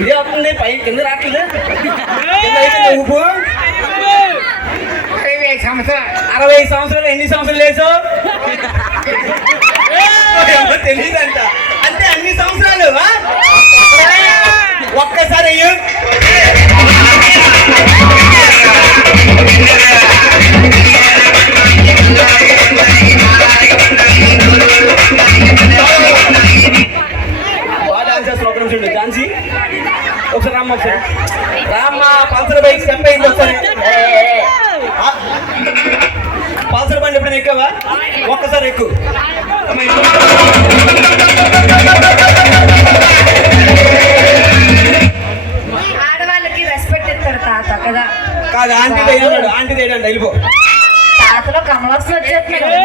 ఇదే వస్తుంది పై కింద రావట్లేదు. ఊపు 60 సంవత్సరాలు ఎన్ని సంవత్సరాలు లేసు తెలియదంట. అంటే అన్ని సంవత్సరాలు ఒక్కసారి అయ్యు. ఝాన్సీ ఒకసారి రామ్మ, ఒకసారి రామ్మ. పల్సర్ బైక్ స్టెప్ అయింది ఒకసారి. పల్సర్ బండి ఎప్పుడైనా ఎక్కువా? ఒక్కసారి ఎక్కువ. ఆడవాళ్ళకి రెస్పెక్ట్ ఇస్తారు తాత కదా. కాదు ఆంటీ అన్నాడు, ఆంటీ వేయడండి వెళ్ళిపో. తాతలో కమలస్ వచ్చేస్తున్నాడు.